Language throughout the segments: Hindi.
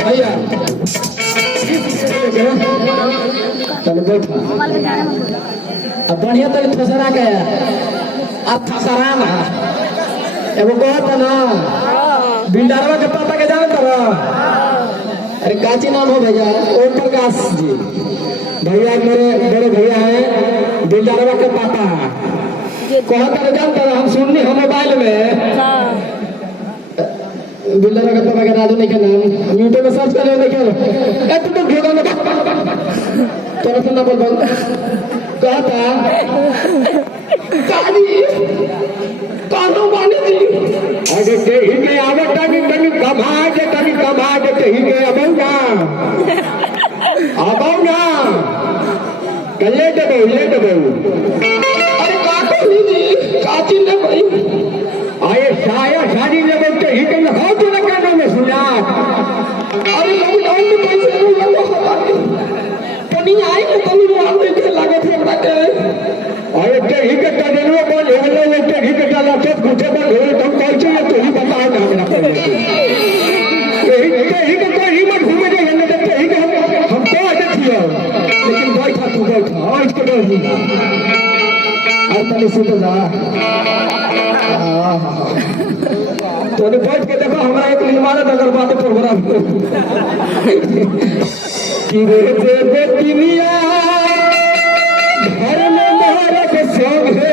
भैया चलो बैठो अब बढ़िया तो थसरा के अब थसरा ना एगो कहत ना बिल्डरवा के पापा के जानत रहा अरे काची नाम हो भैया ओम प्रकाश जी भैया मेरे बड़े भैया हैं बिल्डरवा के पापा कहत रहे जानता हम सुननी हो मोबाइल में बिल्डरवा के पापा के राजू नहीं के नाम यूट्यूब में सर्च करे नहीं के ए तू तो भेगा ना तोरा सुनना बोल बोल कहता पानी कानो पानी जी अरे कहीं के आवे तनी तनी कमा के कहीं के अबौगा कल्ले दबो अरे काको जी काची ने भाई आए साया शादी ने बोलते ही के हो तो ना कानो में सुना अरे लॉकडाउन में पैसे नहीं लगा पनी आई तो तनी मार दे के लागे थे हमरा के आए के ही के तजनो बोल हेलो के ही के जाला सब गुठे पर हो तुम कैसे ये तो ही बताओ ना हमरा के ही के कोई ही मत घूमे दे गले के ही के हम को आते थियो लेकिन बैठा तू बैठा आज के डर नहीं और तनी सुन जा तो ने बैठ के देखो हमरा एक निर्माण नगर बात प्रोग्राम कि रे बेटिया घर में मोहरा के संग है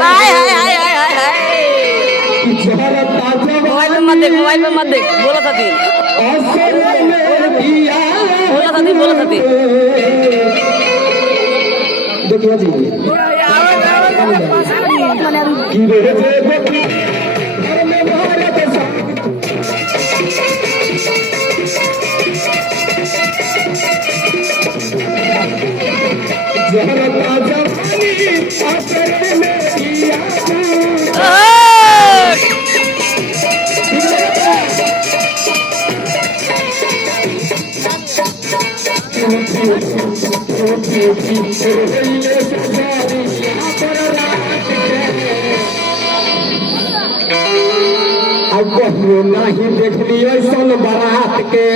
हाय हाय हाय हाय हाय कि जहरा ताजा मोबाइल में मत देख बोला था दिन बोला था दिन देखिए जी कि रे बेटिया घर में मोहरा के संग जहरा ताजा पानी आकर में दिया नहीं देखली ऐसा बारात के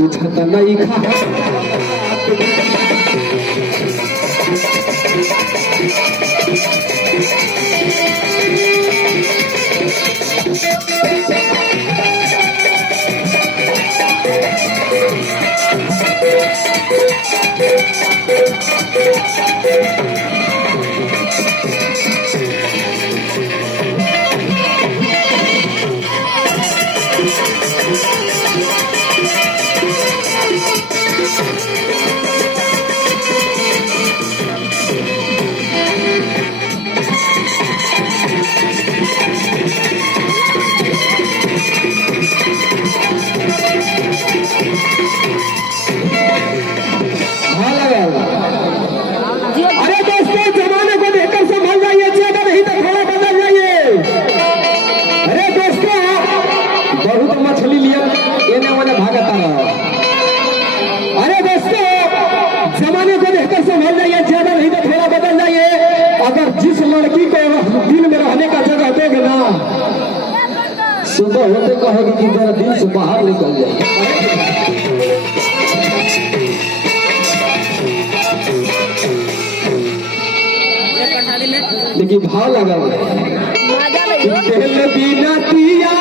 बुझता नहीं खा अरे दोस्तों जमाने को देखकर संभल जाइए अगर नहीं तो थोड़ा बदल जाइए। अरे दोस्तों बहुत मछली लिया एने ओने भागता रहा। अरे दोस्तों जमाने को देखकर संभल जाइए ज्यादा नहीं तो थोड़ा बदल जाइए। अगर जिस लड़की को दिल में रहने का जगह दोगे ना सुबह होते कहोगे कि मेरा दिल से बाहर निकल जाए। देखिए भाव लगा बिना पिया